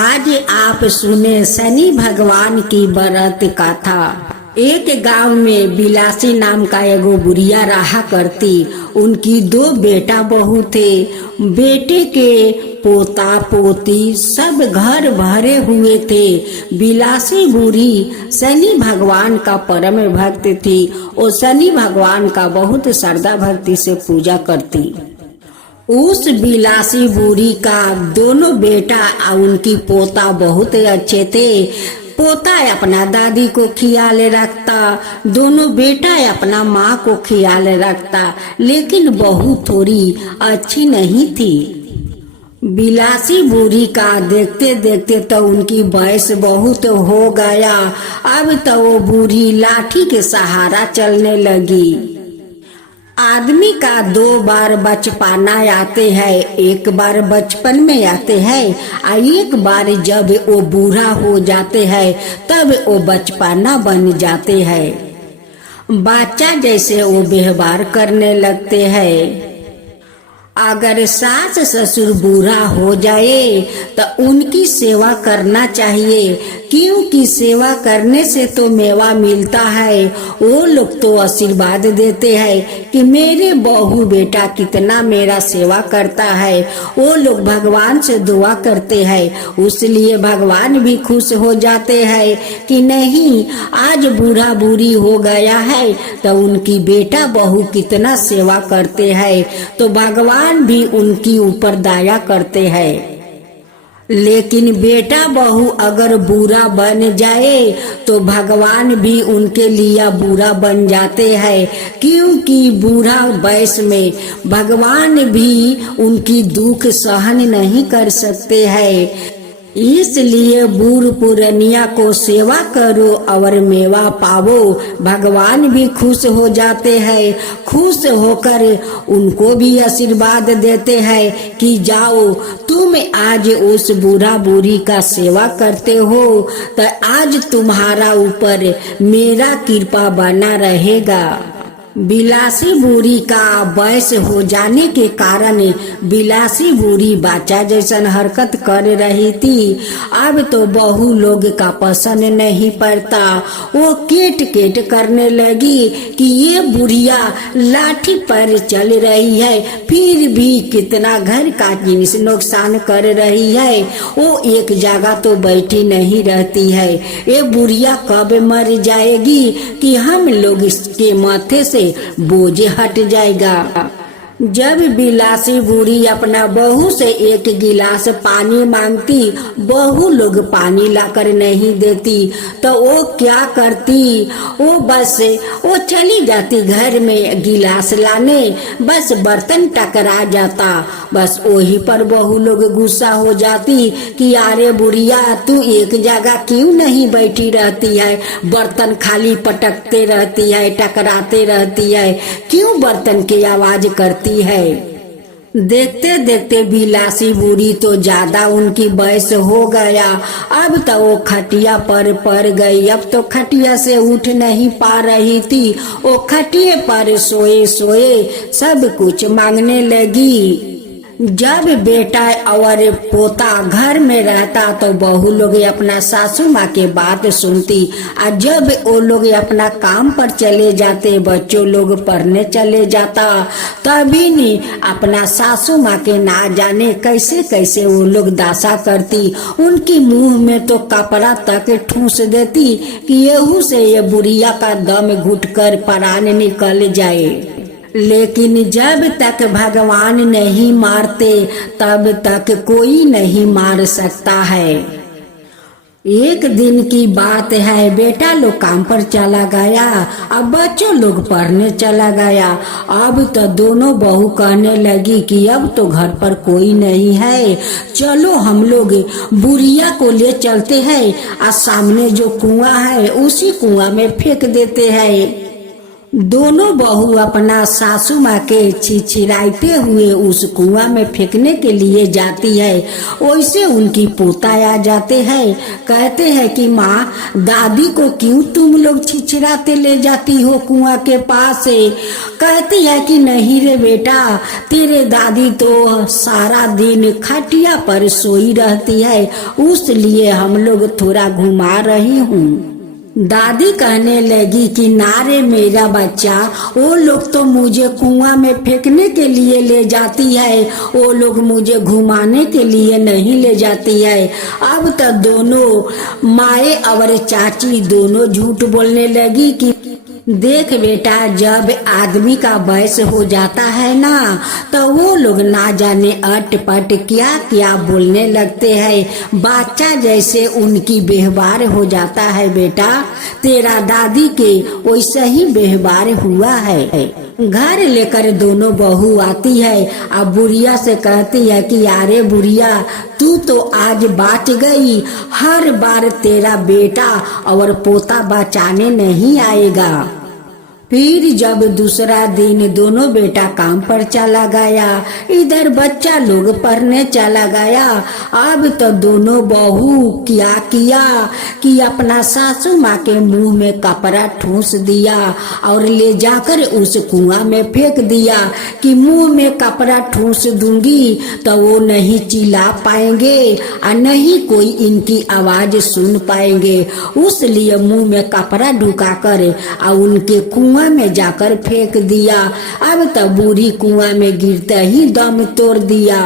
आज आप सुने शनि भगवान की व्रत कथा। एक गांव में बिलासी नाम का एगो बुढ़िया रहा करती। उनकी दो बेटा बहू थे। बेटे के पोता पोती सब घर भरे हुए थे। बिलासी बूढ़ी शनि भगवान का परम भक्त थी। और शनि भगवान का बहुत श्रद्धा भक्ति से पूजा करती। उस बिलासी बूढ़ी का दोनों बेटा और उनकी पोता बहुत अच्छे थे। पोता अपना दादी को ख्याल रखता, दोनों बेटा अपना माँ को ख्याल रखता, लेकिन बहू थोड़ी अच्छी नहीं थी। बिलासी बूढ़ी का देखते देखते तो उनकी वयस बहुत हो गया। अब तो वो बूढ़ी लाठी के सहारा चलने लगी। आदमी का दो बार बचपना आते हैं, एक बार बचपन में आते हैं और एक बार जब वो बूढ़ा हो जाते हैं तब वो बचपना बन जाते हैं। बच्चा जैसे वो व्यवहार करने लगते हैं। अगर सास ससुर बूढ़ा हो जाए तो उनकी सेवा करना चाहिए, क्योंकि सेवा करने से तो मेवा मिलता है। वो लोग तो आशीर्वाद देते हैं कि मेरे बहू बेटा कितना मेरा सेवा करता है। वो लोग भगवान से दुआ करते हैं, उसलिए भगवान भी खुश हो जाते हैं कि नहीं, आज बूढ़ा बूढ़ी हो गया है तो उनकी बेटा बहू कितना सेवा करते हैं, तो भगवान भी उनकी ऊपर दया करते हैं। लेकिन बेटा बहू अगर बुरा बन जाए तो भगवान भी उनके लिए बुरा बन जाते हैं, क्योंकि बूढ़ा वयस में भगवान भी उनकी दुख सहन नहीं कर सकते हैं। इसलिए बूढ़ पुरनिया को सेवा करो और मेवा पावो। भगवान भी खुश हो जाते हैं। खुश होकर उनको भी आशीर्वाद देते हैं कि जाओ, तुम आज उस बूढ़ा बूढ़ी का सेवा करते हो तो आज तुम्हारा ऊपर मेरा कृपा बना रहेगा। बिलासी बूढ़ी का वयस हो जाने के कारण बिलासी बूढ़ी बच्चा जैसन हरकत कर रही थी। अब तो बहू लोग का पसंद नहीं पड़ता। वो केट केट करने लगी कि ये बुढ़िया लाठी पर चल रही है, फिर भी कितना घर का जिनिस नुकसान कर रही है। वो एक जगह तो बैठी नहीं रहती है। ये बुढ़िया कब मर जाएगी कि हम लोग इसके माथे से बोझ हट जाएगा। जब बिलासी बूढ़ी अपना बहू से एक गिलास पानी मांगती, बहू लोग पानी लाकर नहीं देती तो वो क्या करती, वो चली जाती घर में गिलास लाने, बस बर्तन टकरा जाता। बस वही पर बहू लोग गुस्सा हो जाती कि अरे बुढ़िया, तू एक जगह क्यों नहीं बैठी रहती है, बर्तन खाली पटकते रहती है, टकराते रहती है, क्यों बर्तन की आवाज करती है। देखते देखते बिलासी बूढ़ी तो ज्यादा उनकी वयस हो गया। अब तो वो खटिया पर पड़ गई। अब तो खटिया से उठ नहीं पा रही थी। वो खटिए पर सोए सोए सब कुछ मांगने लगी। जब बेटा और पोता घर में रहता तो बहू लोग अपना सासू माँ के बात सुनती, और जब वो लोग अपना काम पर चले जाते, बच्चों लोग पढ़ने चले जाता, तभी नहीं अपना सासू माँ के ना जाने कैसे कैसे वो लोग दासा करती। उनकी मुंह में तो कपड़ा तक ठूस देती कि यहू से ये बुढ़िया का दम घुटकर प्राण निकल जाए। लेकिन जब तक भगवान नहीं मारते तब तक कोई नहीं मार सकता है। एक दिन की बात है, बेटा लोग काम पर चला गया, अब बच्चों लोग पढ़ने चला गया। अब तो दोनों बहू कहने लगी कि अब तो घर पर कोई नहीं है, चलो हम लोग बुढ़िया को ले चलते हैं और सामने जो कुआं है उसी कुआं में फेंक देते हैं। दोनों बहू अपना सासू माँ के छिछिराते हुए उस कुआं में फेंकने के लिए जाती है। वैसे उनकी पोता आ जाते हैं, कहते हैं कि माँ, दादी को क्यों तुम लोग छिछिराते ले जाती हो कुआं के पास से? कहती है कि नहीं रे बेटा, तेरे दादी तो सारा दिन खटिया पर सोई रहती है, उसलिए हम लोग थोड़ा घुमा रही हूँ। दादी कहने लगी कि नारे मेरा बच्चा, वो लोग तो मुझे कुआं में फेंकने के लिए ले जाती है, वो लोग मुझे घुमाने के लिए नहीं ले जाती है। अब तो दोनों माए और चाची दोनों झूठ बोलने लगी कि देख बेटा, जब आदमी का वयस हो जाता है ना, तो वो लोग ना जाने अटपट क्या क्या बोलने लगते हैं। बच्चा जैसे उनकी व्यवहार हो जाता है बेटा, तेरा दादी के वैसा ही व्यवहार हुआ है। घर लेकर दोनों बहू आती है। अब बुढ़िया से कहती है कि अरे बुढ़िया, तू तो आज बच गई, हर बार तेरा बेटा और पोता बचाने नहीं आएगा। फिर जब दूसरा दिन दोनों बेटा काम पर चला गया, इधर बच्चा लोग पढ़ने चला गया। अब तो दोनों बहू क्या किया कि अपना सासू माँ के मुंह में कपड़ा ठूस दिया और ले जाकर उस कुआं में फेंक दिया कि मुंह में कपड़ा ठूस दूंगी तो वो नहीं चिल्ला पाएंगे और नहीं कोई इनकी आवाज सुन पाएंगे। उसलिए मुंह में कपड़ा ढुका कर और उनके कुआं में जाकर फेंक दिया। अब तो बूढ़ी कुआं में गिरते ही दम तोड़ दिया।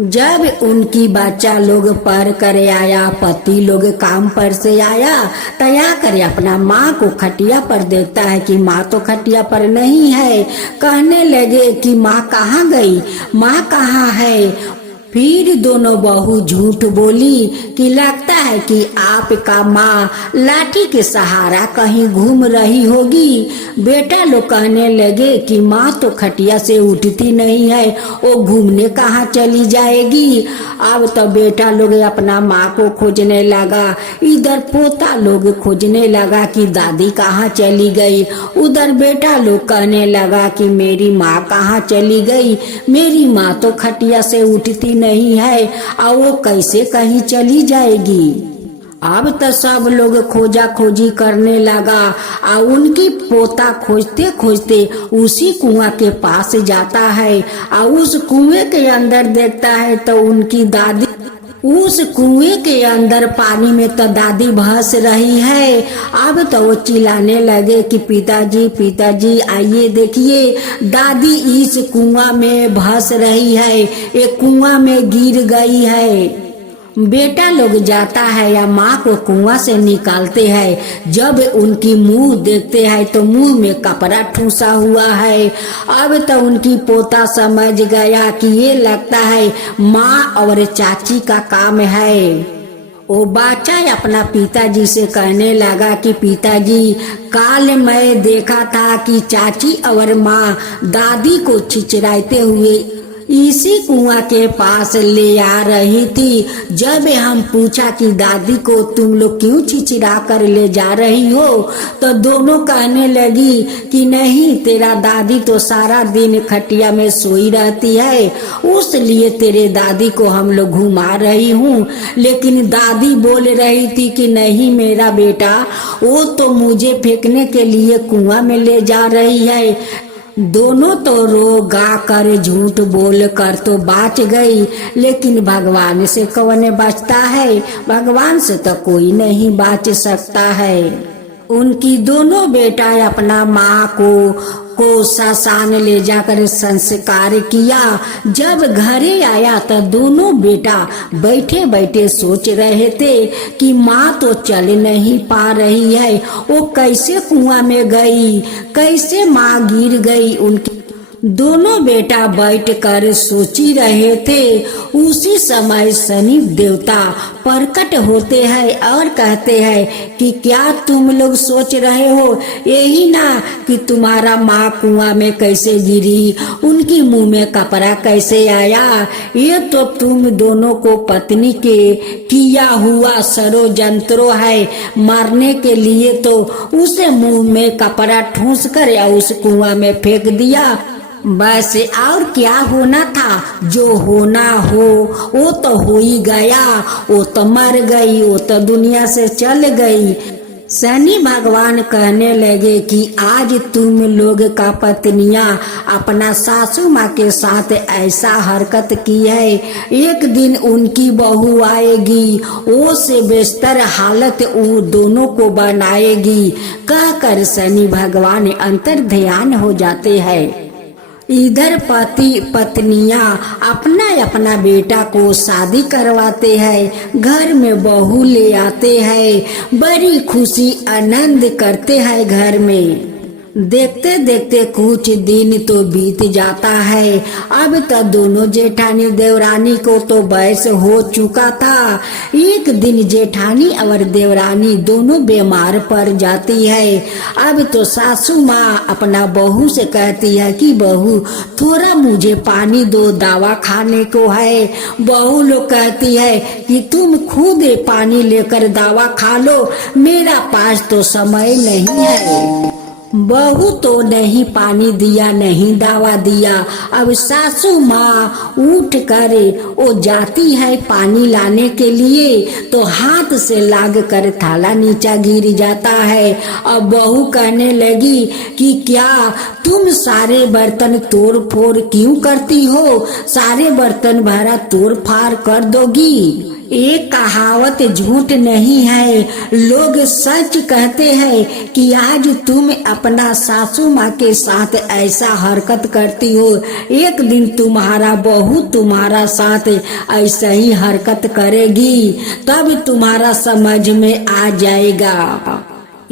जब उनकी बच्चा लोग पढ़ कर आया, पति लोग काम पर से आया, तया कर अपना माँ को खटिया पर देखता है कि माँ तो खटिया पर नहीं है। कहने लगे कि माँ कहाँ गई, माँ कहाँ है? फिर दोनों बहू झूठ बोली कि लगता है कि आपका माँ लाठी के सहारा कहीं घूम रही होगी। बेटा लोग कहने लगे कि माँ तो खटिया से उठती नहीं है, वो घूमने कहाँ चली जाएगी। अब तो बेटा लोग अपना माँ को खोजने लगा, इधर पोता लोग खोजने लगा कि दादी कहाँ चली गई। उधर बेटा लोग कहने लगा कि मेरी माँ कहाँ चली गई, मेरी माँ तो खटिया से उठती नहीं है और वो कैसे कहीं चली जाएगी। अब तो सब लोग खोजा खोजी करने लगा और उनकी पोता खोजते खोजते उसी कुआं के पास जाता है और उस कुएं के अंदर देखता है तो उनकी दादी उस कुएं के अंदर पानी में तो दादी भस रही है। अब तो वो चिल्लाने लगे कि पिताजी पिताजी आइए देखिए, दादी इस कुआं में भस रही है, एक कुआं में गिर गई है। बेटा लोग जाता है या माँ को कुआं से निकालते हैं। जब उनकी मुंह देखते हैं तो मुंह में कपड़ा ठूसा हुआ है। अब तो उनकी पोता समझ गया कि ये लगता है माँ और चाची का काम है। वो बच्चा अपना पिताजी से कहने लगा कि पिताजी, काल मैं देखा था कि चाची और माँ दादी को छिछराते हुए इसी कुआं के पास ले आ रही थी। जब हम पूछा कि दादी को तुम लोग क्यों छिछरा कर ले जा रही हो, तो दोनों कहने लगी कि नहीं, तेरा दादी तो सारा दिन खटिया में सोई रहती है, उसलिए तेरे दादी को हम लोग घुमा रही हूँ। लेकिन दादी बोल रही थी कि नहीं मेरा बेटा, वो तो मुझे फेंकने के लिए कुआं में ले जा रही है। दोनों तो रो गा कर झूठ बोल कर तो बच गई, लेकिन भगवान से कौन बचता है? भगवान से तो कोई नहीं बच सकता है। उनकी दोनों बेटा अपना माँ को शमशान ले जाकर संस्कार किया। जब घरे आया तो दोनों बेटा बैठे बैठे सोच रहे थे कि माँ तो चल नहीं पा रही है, वो कैसे कुआं में गई, कैसे माँ गिर गई। उनकी दोनों बेटा बैठकर सोची रहे थे। उसी समय शनि देवता प्रकट होते हैं और कहते हैं कि क्या तुम लोग सोच रहे हो, यही ना कि तुम्हारा माँ कुआं में कैसे गिरी, उनकी मुंह में कपड़ा कैसे आया। ये तो तुम दोनों को पत्नी के किया हुआ षड्यंत्र है। मारने के लिए तो उसे मुंह में कपड़ा ठूंस कर या उस कुआं में फेंक दिया, बस। और क्या होना था, जो होना हो वो तो हो ही गया। वो तो मर गई, वो तो दुनिया से चल गई। शनि भगवान कहने लगे कि आज तुम लोग का पत्नियां अपना सासू माँ के साथ ऐसा हरकत की है, एक दिन उनकी बहू आएगी, वो से बेहतर हालत वो दोनों को बनाएगी। कहकर शनि भगवान अंतर ध्यान हो जाते हैं। इधर पति पत्नियां अपना अपना बेटा को शादी करवाते हैं, घर में बहू ले आते हैं, बड़ी खुशी आनंद करते हैं घर में। देखते देखते कुछ दिन तो बीत जाता है। अब तो दोनों जेठानी देवरानी को तो वयस हो चुका था। एक दिन जेठानी और देवरानी दोनों बीमार पड़ जाती है। अब तो सासू माँ अपना बहू से कहती है कि बहू थोड़ा मुझे पानी दो, दवा खाने को है। बहू लोग कहती है कि तुम खुद पानी लेकर दवा खा लो, मेरा पास तो समय नहीं है। बहू तो नहीं पानी दिया, नहीं दवा दिया। अब सासू माँ उठ कर वो जाती है पानी लाने के लिए, तो हाथ से लाग कर थाला नीचा गिर जाता है। अब बहू कहने लगी कि क्या तुम सारे बर्तन तोड़ फोड़ क्यों करती हो, सारे बर्तन भरा तोड़ फाड़ कर दोगी। एक कहावत झूठ नहीं है, लोग सच कहते हैं कि आज तुम अपना सासू माँ के साथ ऐसा हरकत करती हो, एक दिन तुम्हारा बहू तुम्हारा साथ ऐसा ही हरकत करेगी, तब तुम्हारा समझ में आ जाएगा।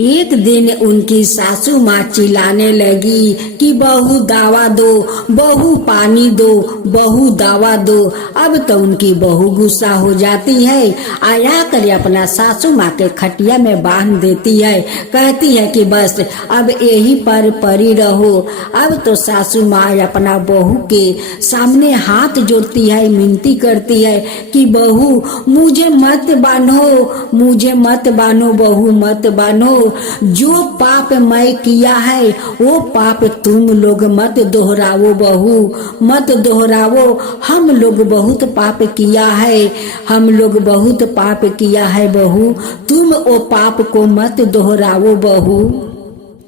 एक दिन उनकी सासू माँ चिल्लाने लगी कि बहू दावा दो, बहू पानी दो, बहू दावा दो। अब तो उनकी बहू गुस्सा हो जाती है, आया कर अपना सासू माँ के खटिया में बांध देती है, कहती है कि बस अब यही पर पड़ी रहो। अब तो सासू माँ अपना बहू के सामने हाथ जोड़ती है, मिनती करती है कि बहू मुझे मत बांधो, मुझे मत बांधो, बहू मत बांधो। जो पाप मैं किया है वो पाप तुम लोग मत दोहरावो, बहू मत दोहरावो। हम लोग बहुत पाप किया है, हम लोग बहुत पाप किया है बहू, तुम वो पाप को मत दोहरावो बहू।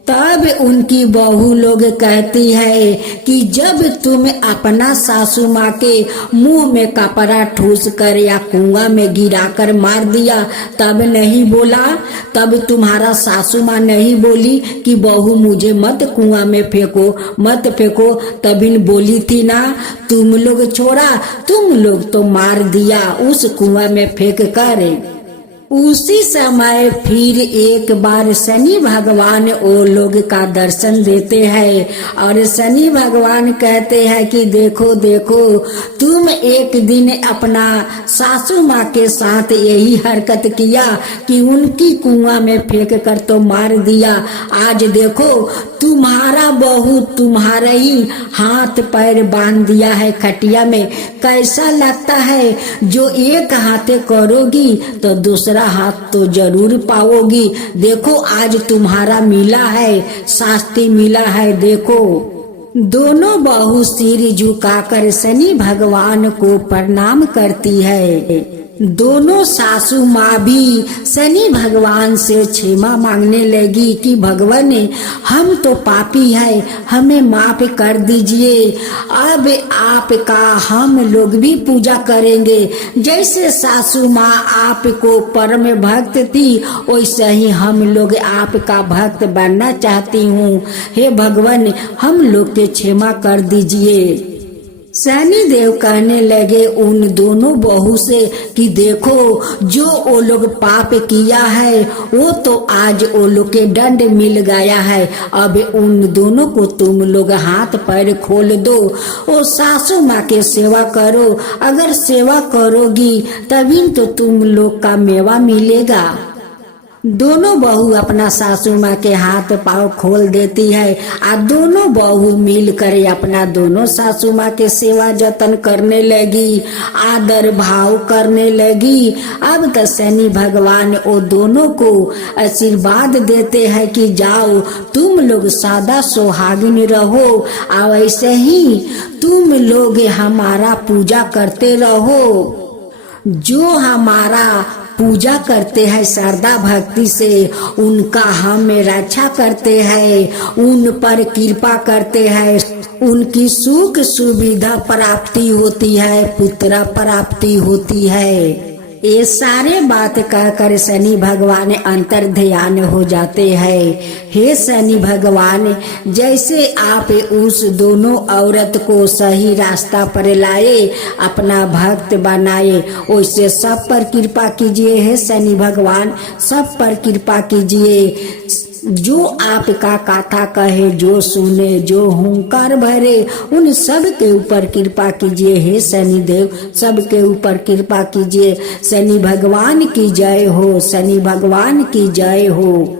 तब उनकी बहू लोग कहती है कि जब तुम अपना सासू माँ के मुंह में कपड़ा ठूस कर या कुआं में गिराकर मार दिया तब नहीं बोला, तब तुम्हारा सासू माँ नहीं बोली कि बहू मुझे मत कुआं में फेंको, मत फेंको, तभी बोली थी ना। तुम लोग छोड़ा, तुम लोग तो मार दिया उस कुआं में फेंक कर। उसी समय फिर एक बार शनि भगवान वो लोग का दर्शन देते हैं और शनि भगवान कहते हैं कि देखो देखो, तुम एक दिन अपना सासू माँ के साथ यही हरकत किया कि उनकी कुआं में फेंक कर तो मार दिया। आज देखो तुम्हारा बहू तुम्हारा ही हाथ पैर बांध दिया है खटिया में। कैसा लगता है, जो एक हाथे करोगी तो दूसरा हाथ तो जरूर पाओगी। देखो आज तुम्हारा मिला है, शास्ति मिला है। देखो दोनों बहू सिर झुकाकर शनि भगवान को प्रणाम करती है। दोनों सासू माँ भी शनि भगवान से क्षमा मांगने लगी कि भगवान हम तो पापी है, हमें माफ कर दीजिए। अब आपका हम लोग भी पूजा करेंगे। जैसे सासू माँ आपको परम भक्त थी वैसे ही हम लोग आपका भक्त बनना चाहती हूँ। हे भगवान हम लोग के क्षमा कर दीजिए। शनि देव कहने लगे उन दोनों बहू से कि देखो, जो वो लोग पाप किया है वो तो आज वो लोग के दंड मिल गया है। अब उन दोनों को तुम लोग हाथ पैर खोल दो, वो सासू माँ के सेवा करो। अगर सेवा करोगी तभी तो तुम लोग का मेवा मिलेगा। दोनों बहू अपना सासू माँ के हाथ पाँव खोल देती है और दोनों बहू मिल कर अपना दोनों सासू माँ के सेवा जतन करने लगी, आदर भाव करने लगी। अब तो शनि भगवान वो दोनों को आशीर्वाद देते हैं कि जाओ तुम लोग सदा सुहागिन रहो और ऐसे ही तुम लोग हमारा पूजा करते रहो। जो हमारा पूजा करते हैं श्रद्धा भक्ति से, उनका हम रक्षा करते हैं, उन पर कृपा करते हैं, उनकी सुख सुविधा प्राप्ति होती है, पुत्र प्राप्ति होती है। ये सारे बात कहकर शनि भगवान अंतर ध्यान हो जाते हैं। हे शनि भगवान, जैसे आप उस दोनों औरत को सही रास्ता पर लाए, अपना भक्त बनाए, वैसे सब पर कृपा कीजिए। हे शनि भगवान, सब पर कृपा कीजिए। जो आपका कथा कहे, जो सुने, जो हुंकार भरे, उन सब के ऊपर कृपा कीजिए। हे शनि देव, सब के ऊपर कृपा कीजिए। शनि भगवान की जय हो, शनि भगवान की जय हो।